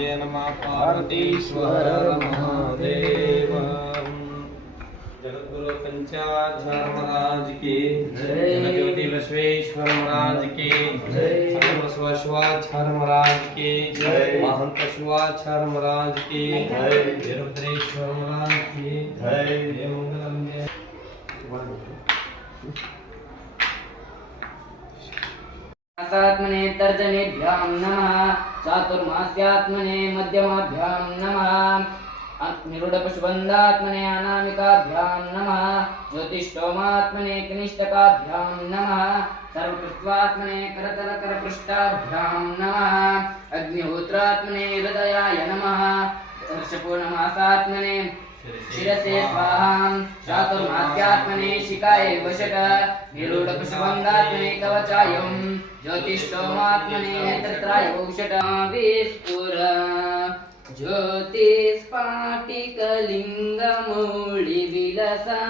जय नमः पार्वतीश्वर महादेव। जगतगुरु पंचाक्षर महाराज की जय, ज्योति विश्वेश्वर महाराज की जय, शिवाक्षर महाराज की जय, महंत शिवाक्षर महाराज की जय, वीरभद्रेश्वर महाराज की जय, जय मंगलम जय। आत्मने तर्जनेभ्यां नमः, चातुर्मास्यात्मने मध्यमाभ्यां नमः, निरूढपशुबन्धात्मने अनामिकाभ्यां नमः, ज्योतिष्टोमात्मने कनिष्ठकाभ्यां नमः, सर्वकृत्वात्मने करतलकरपृष्ठाभ्यां नमः, अग्निहोत्रात्मने हृदयाय नमः, वर्षपूर्णमासात्मने शिरसे स्वाहां, चातुर्मास्यात्मने शिखायै वशक, निरूढपशुबन्धात्मने कवचायं, ज्योतिष्टोमात्मने नेत्रत्राय औषधाविस्फुर, ज्योतिस्फाटिकलिङ्गमूलिविलसा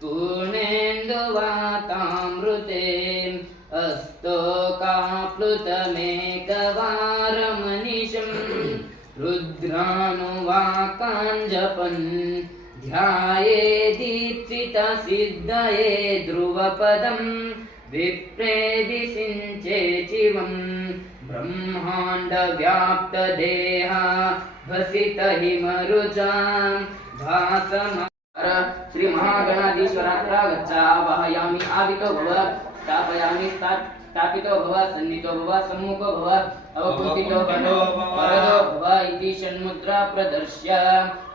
पूर्णेन्दुवातामृते, अस्तोकाप्लुतमेकवारमनिशं रुद्रानुवाकाञ्जपन्, ध्याये दीप्सितसिद्धये ध्रुवपदं, विप्रेदिसिञ्चे शिवं, ब्रह्माण्डव्याप्तदेहा भसितहिमरुचां भासम। श्री महागणाधीश्वरात्रा गच्छा आवाहयामि, आवितो भव, स्थापयामि, स्थापितो भव, सन्नितो भव, सम्मुखो भव, अवकृतितो वरदो भव इति षण्मुद्रा प्रदर्श्य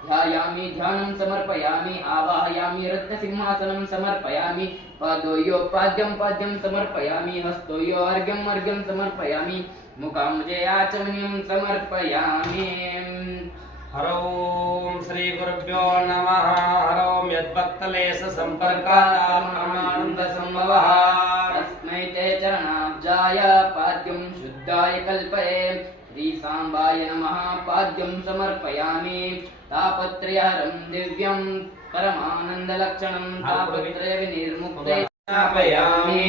ध्यायामि, ध्यानं समर्पयामि, आवाहयामि, रत्नसिंहासनं समर्पयामि, पादोयो पाद्यं समर्पयामि, हस्तोयो अर्घ्यं समर्पयामि, मुखाम्बुजे आचमनीयं समर्पयामि। हर ओम श्री गुरुभ्यो नमः। हर ओम यद्भक्तलेश संपर्कानंद संभवः, तस्मै ते चरणाब्जाय पाद्यं शुद्धाय कल्पये, श्री सांबाय नमः पाद्यं समर्पयामि, तापत्रयहरं दिव्यं परमानन्दलक्षणं तापत्रय विनिर्मुक्ते स्थापयामि।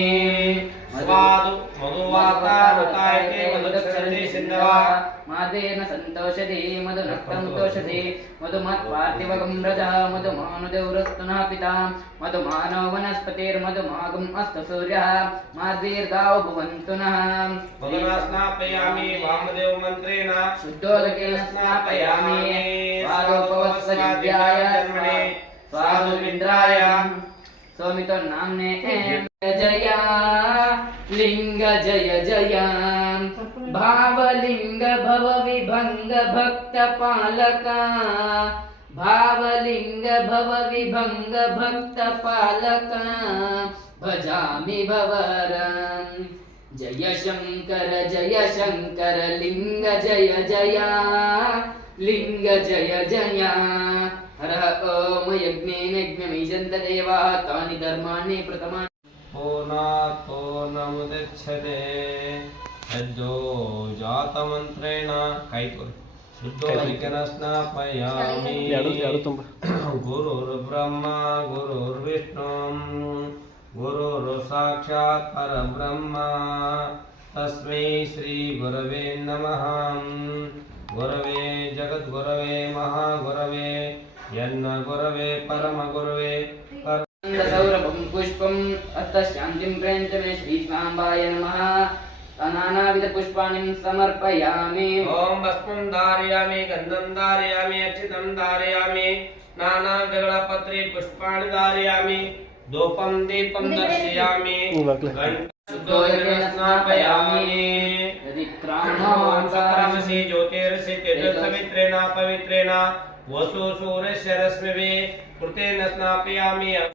स्वादु मधुवातारुकायते मधुक्षरते सिन्धवा, मादेन सन्तोषति मधुनक्तमुतोषति, मधुमत्पार्थिवगं रजः, मधुमानुदेवरस्तुनः पिता, मधुमानो वनस्पतिर्मधुमागम् अस्तसूर्यः, माद्वीर्गावो भुवन्तु नः। मधुना स्नापयामि वामदेव मन्त्रेण, शुद्धोदकेन स्नापयामि, स्वादोपवत्सविद्याय जन्मने स्वादुमिन्द्राय सोमितो नाम्ने जया लिंग जय जय, भावलिंग भव विभंग भक्त पालका, भावलिंग भव विभंग भक्त पालका, भजामि भवरं जय शंकर लिंग जय जय, लिंग जय जय। हर ओम यज्ञेन यज्ञमिजन्त देवाः, तानि धर्माणि प्रथमानि पूर्णातो नमुदच्छते, यज्जो जातमन्त्रेण कैको शुद्धोदकेन स्नापयामि। गुरुर्ब्रह्मा गुरुर्विष्णु गुरुर्साक्षात् परब्रह्म, तस्मै श्री गुरवे नमः। गुरवे जगद्गुरवे महागुरवे यन्न गुरवे परम गुरवे सौरभं पुष्पम् अथ शान्तिं प्रयन्त मे श्री सांबाय नमः, नानाविध पुष्पाणि समर्पयामि। ओम भस्मं धारयामि, गन्धं धारयामि, अक्षतं धारयामि, नानाविधपत्रे पुष्पाणि धारयामि, धूपं दीपं दर्शयामि, शुद्धोदकेन स्नापयामि। ओम सत्रमसि ज्योतिर्षि तेजस्वित्रेण पवित्रेण वसु सूर्यस्य रश्मिभिः कृतेन स्नापयामि।